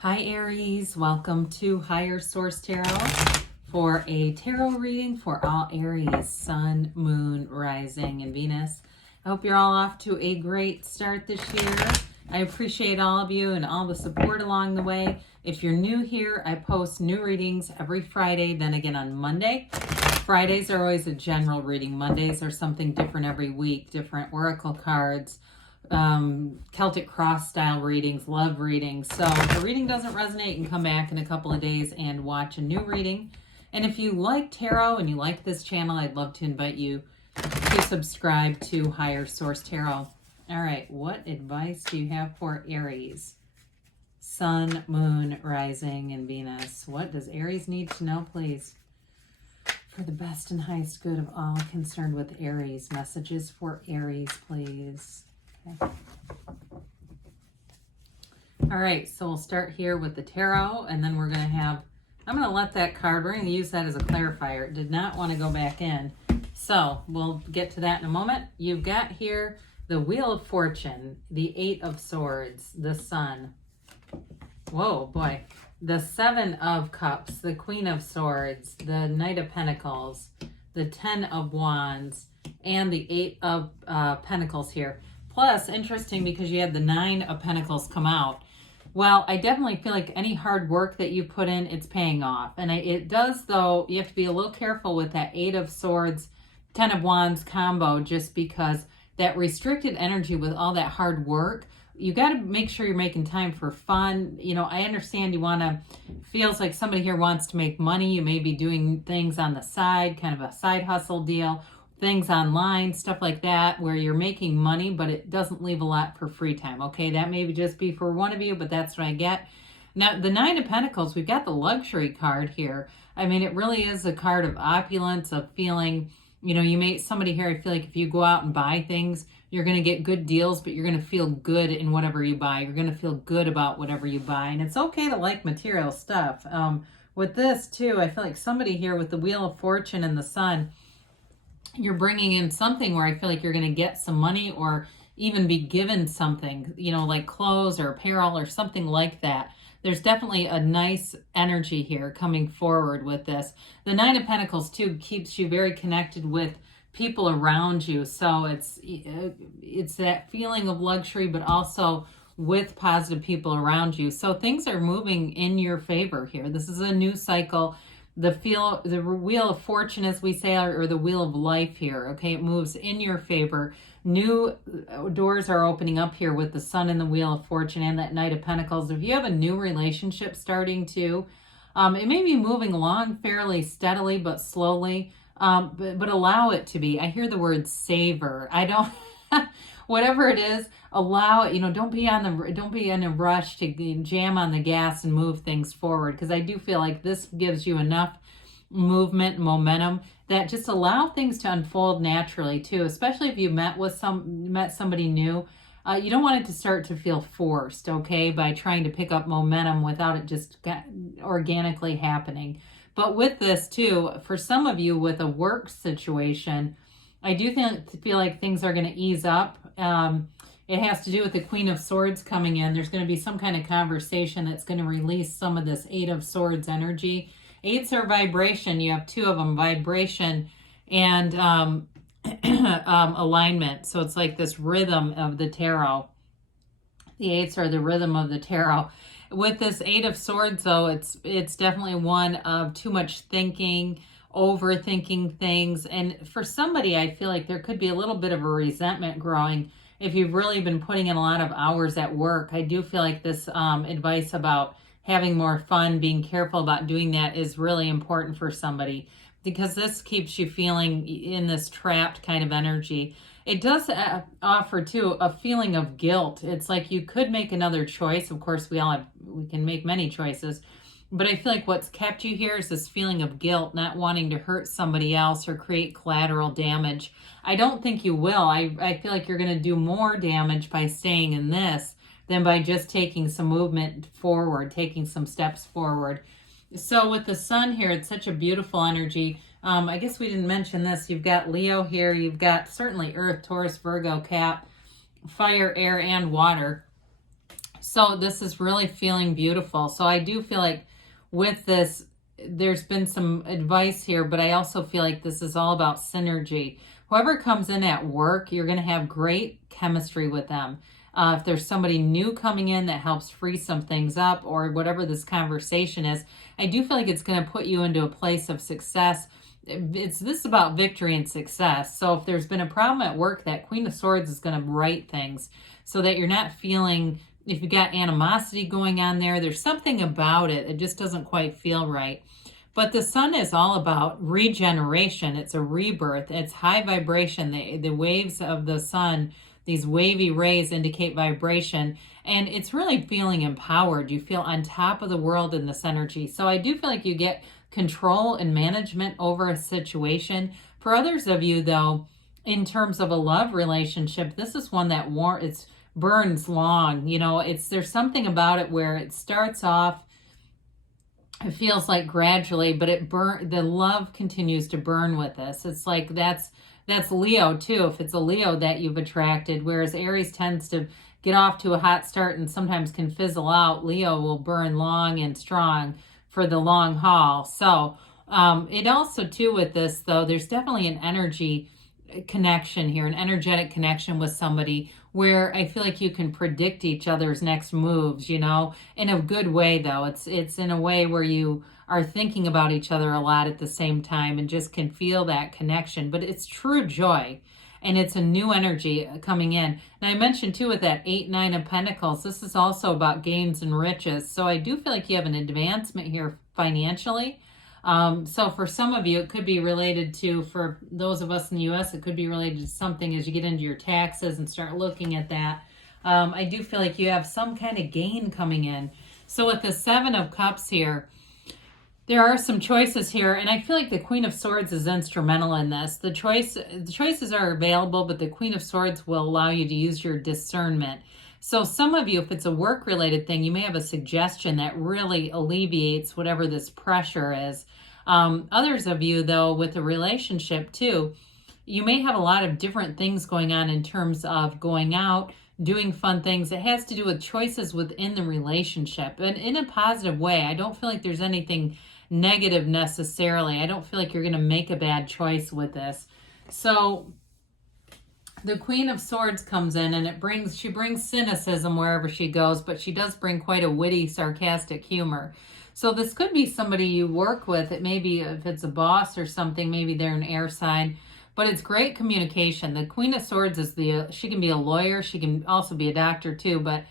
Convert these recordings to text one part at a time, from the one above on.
Hi Aries, welcome to Higher Source Tarot for a tarot reading for all Aries, Sun, Moon, Rising, and Venus. I hope you're all off to a great start this year. I appreciate all of you and all the support along the way. If you're new here, I post new readings every Friday, then again on Monday. Fridays are always a general reading. Mondays are something different every week, different oracle cards, Celtic cross style readings, love readings. So if a reading doesn't resonate, you can come back in a couple of days and watch a new reading. And if you like tarot and you like this channel, I'd love to invite you to subscribe to Higher Source Tarot. All right, what advice do you have for Aries? Sun, Moon, Rising, and Venus. What does Aries need to know, please? For the best and highest good of all concerned with Aries. Messages for Aries, please. Okay. All right, so we'll start here with the tarot, and then we're going to have, I'm going to let that card, we're going to use that as a clarifier. It did not want to go back in. So we'll get to that in a moment. You've got here the Wheel of Fortune, the Eight of Swords, the Sun. Whoa, boy. The Seven of Cups, the Queen of Swords, the Knight of Pentacles, the Ten of Wands, and the Eight of Pentacles here. Plus, interesting because you had the Nine of Pentacles come out. Well, I definitely feel like any hard work that you put in, it's paying off. And it does, though, you have to be a little careful with that Eight of Swords, Ten of Wands combo, just because that restricted energy with all that hard work, you got to make sure you're making time for fun. You know, I understand you want to, feels like somebody here wants to make money. You may be doing things on the side, kind of a side hustle deal, things online, stuff like that, where you're making money, but it doesn't leave a lot for free time. Okay, that may just be for one of you, but that's what I get. Now, the Nine of Pentacles, we've got the luxury card here. I mean, it really is a card of opulence, of feeling, you know, you may, somebody here, I feel like if you go out and buy things, you're going to get good deals, but you're going to feel good in whatever you buy. You're going to feel good about whatever you buy. And it's okay to like material stuff. With this, too, I feel like somebody here with the Wheel of Fortune and the Sun, you're bringing in something where I feel like you're going to get some money or even be given something, you know, like clothes or apparel or something like that. There's definitely a nice energy here coming forward with this. The Nine of Pentacles, too, keeps you very connected with people around you. So it's that feeling of luxury, but also with positive people around you. So things are moving in your favor here. This is a new cycle. The Wheel of Fortune, as we say, or the Wheel of Life here, okay, it moves in your favor. New doors are opening up here with the Sun and the Wheel of Fortune and that Knight of Pentacles. If you have a new relationship starting to, it may be moving along fairly steadily but slowly, but allow it to be. I hear the word savor. I don't, whatever it is, allow it. You know, don't be in a rush to jam on the gas and move things forward, because I do feel like this gives you enough movement and momentum that just allow things to unfold naturally too, especially if you met somebody new. You don't want it to start to feel forced, okay, by trying to pick up momentum without it just organically happening. But with this too, for some of you with a work situation, I do feel like things are going to ease up. It has to do with the Queen of Swords coming in. There's going to be some kind of conversation that's going to release some of this Eight of Swords energy. Eights are vibration. You have two of them, vibration and alignment. So it's like this rhythm of the tarot. The eights are the rhythm of the tarot. With this Eight of Swords, though, it's definitely one of too much thinking, overthinking things. And for somebody, I feel like there could be a little bit of a resentment growing if you've really been putting in a lot of hours at work. I do feel like this advice about having more fun, being careful about doing that is really important for somebody, because this keeps you feeling in this trapped kind of energy. It does offer, too, a feeling of guilt. It's like you could make another choice. Of course, we can make many choices. But I feel like what's kept you here is this feeling of guilt, not wanting to hurt somebody else or create collateral damage. I don't think you will. I feel like you're going to do more damage by staying in this than by just taking some movement forward, taking some steps forward. So with the Sun here, it's such a beautiful energy. I guess we didn't mention this. You've got Leo here. You've got certainly Earth, Taurus, Virgo, Cap, fire, air, and water. So this is really feeling beautiful. So I do feel like with this, there's been some advice here, but I also feel like this is all about synergy. Whoever comes in at work, you're going to have great chemistry with them. If there's somebody new coming in that helps free some things up, or whatever this conversation is, I do feel like it's going to put you into a place of success. This is about victory and success. So if there's been a problem at work, that Queen of Swords is going to right things so that you're not feeling, if you got animosity going on there, there's something about it. It just doesn't quite feel right. But the sun is all about regeneration. It's a rebirth. It's high vibration. The waves of the sun, these wavy rays, indicate vibration. And it's really feeling empowered. You feel on top of the world in this energy. So I do feel like you get control and management over a situation. For others of you, though, in terms of a love relationship, this is one that it's burns long. You know, there's something about it where it starts off, it feels like gradually, but the love continues to burn with this. It's like that's Leo too, if it's a Leo that you've attracted, whereas Aries tends to get off to a hot start and sometimes can fizzle out. Leo will burn long and strong for the long haul. So it also too with this though, there's definitely an energy connection here, an energetic connection with somebody where I feel like you can predict each other's next moves, you know, in a good way though. It's in a way where you are thinking about each other a lot at the same time and just can feel that connection, but it's true joy and it's a new energy coming in. And I mentioned too with that 8, 9 of Pentacles, this is also about gains and riches. So I do feel like you have an advancement here financially. So for some of you, it could be related to, for those of us in the U.S., it could be related to something as you get into your taxes and start looking at that. I do feel like you have some kind of gain coming in. So with the 7 of Cups here, there are some choices here, and I feel like the Queen of Swords is instrumental in this. The choices are available, but the Queen of Swords will allow you to use your discernment. So some of you, if it's a work-related thing, you may have a suggestion that really alleviates whatever this pressure is. Others of you, though, with a relationship too, you may have a lot of different things going on in terms of going out, doing fun things. It has to do with choices within the relationship, and in a positive way. I don't feel like there's anything negative necessarily. I don't feel like you're going to make a bad choice with this. So the Queen of Swords comes in and she brings cynicism wherever she goes, but she does bring quite a witty, sarcastic humor. So this could be somebody you work with. It may be, if it's a boss or something, maybe they're an air sign, but it's great communication. The Queen of Swords she can be a lawyer. She can also be a doctor too, but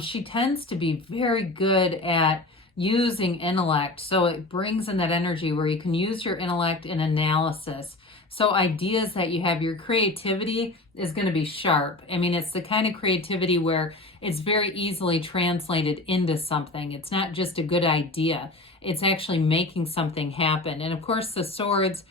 she tends to be very good at using intellect. So it brings in that energy where you can use your intellect in analysis. So ideas that you have, your creativity is going to be sharp. I mean, it's the kind of creativity where it's very easily translated into something. It's not just a good idea. It's actually making something happen. And of course, the swords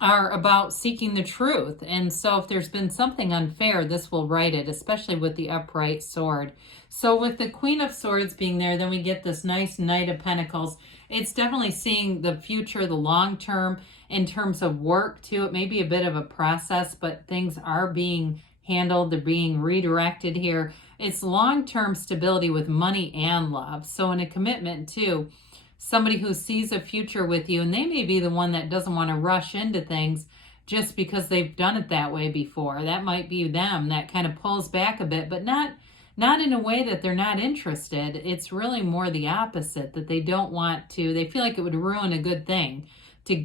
are about seeking the truth. And so if there's been something unfair, this will right it, especially with the upright sword. So with the Queen of Swords being there, then we get this nice Knight of Pentacles. It's definitely seeing the future, the long term, in terms of work too. It may be a bit of a process, but things are being handled. They're being redirected here. It's long-term stability with money and love. So in a commitment too, somebody who sees a future with you, and they may be the one that doesn't want to rush into things just because they've done it that way before. That might be them that kind of pulls back a bit, but not in a way that they're not interested. It's really more the opposite, that they don't want to. They feel like it would ruin a good thing to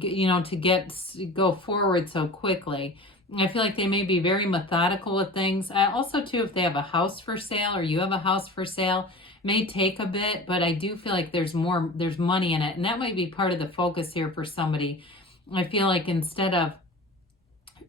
go forward so quickly. I feel like they may be very methodical with things. Also too, if they have a house for sale or you have a house for sale, may take a bit, but I do feel like there's money in it, and that might be part of the focus here for somebody. I feel like instead of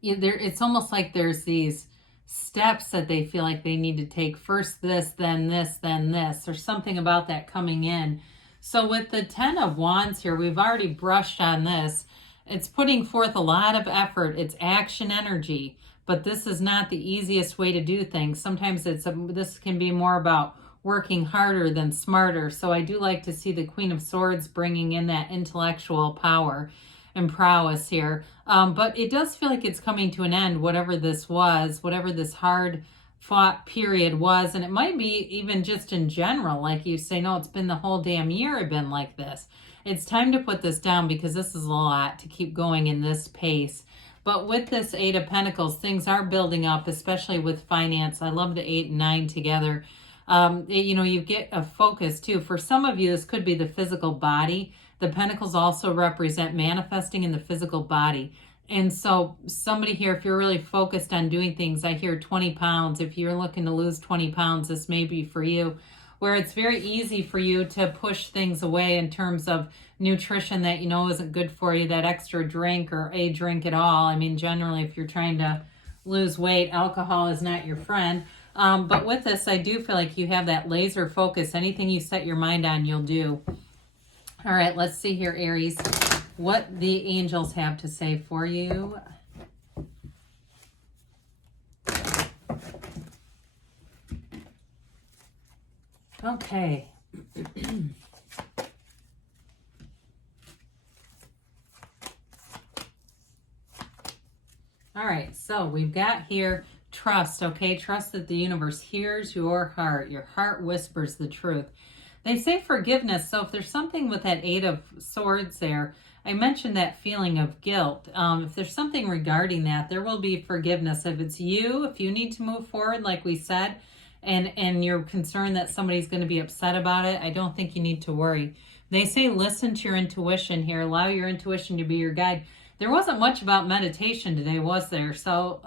it's almost like there's these steps that they feel like they need to take. First this, then this, then this, or something about that coming in. So with the 10 of Wands here, we've already brushed on this. It's putting forth a lot of effort. It's action energy, but this is not the easiest way to do things. Sometimes this can be more about working harder than smarter. So I do like to see the Queen of Swords bringing in that intellectual power and prowess here. But it does feel like it's coming to an end, whatever this was, whatever this hard fought period was, and it might be even just in general, like you say, no, it's been the whole damn year I've been like this. It's time to put this down because this is a lot to keep going in this pace. But with this Eight of Pentacles, things are building up, especially with finance. I love the 8 and 9 together. You get a focus too. For some of you, this could be the physical body. The Pentacles also represent manifesting in the physical body. And so somebody here, if you're really focused on doing things, I hear 20 pounds. If you're looking to lose 20 pounds, this may be for you, where it's very easy for you to push things away in terms of nutrition that you know isn't good for you, that extra drink or a drink at all. I mean, generally, if you're trying to lose weight, alcohol is not your friend. But with this, I do feel like you have that laser focus. Anything you set your mind on, you'll do. All right, let's see here, Aries, what the angels have to say for you. Okay. All right, so we've got here trust, okay? Trust that the universe hears your heart. Your heart whispers the truth. They say forgiveness, so if there's something with that 8 of Swords there, I mentioned that feeling of guilt. If there's something regarding that, there will be forgiveness. If it's you, if you need to move forward, like we said, and you're concerned that somebody's going to be upset about it, I don't think you need to worry. They say listen to your intuition here. Allow your intuition to be your guide. There wasn't much about meditation today, was there? So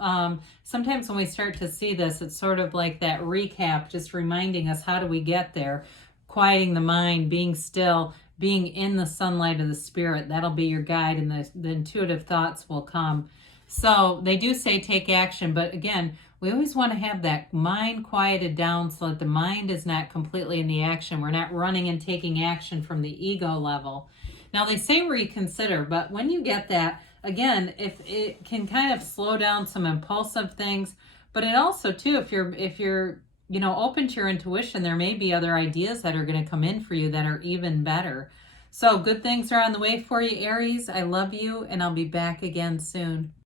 sometimes when we start to see this, it's sort of like that recap, just reminding us how do we get there. Quieting the mind, being still, being in the sunlight of the spirit. That'll be your guide, and the intuitive thoughts will come. So they do say take action, but again, we always want to have that mind quieted down so that the mind is not completely in the action. We're not running and taking action from the ego level. Now they say reconsider, but when you get that, again, if it can kind of slow down some impulsive things, but it also too, if you're open to your intuition, there may be other ideas that are going to come in for you that are even better. So good things are on the way for you, Aries. I love you, and I'll be back again soon.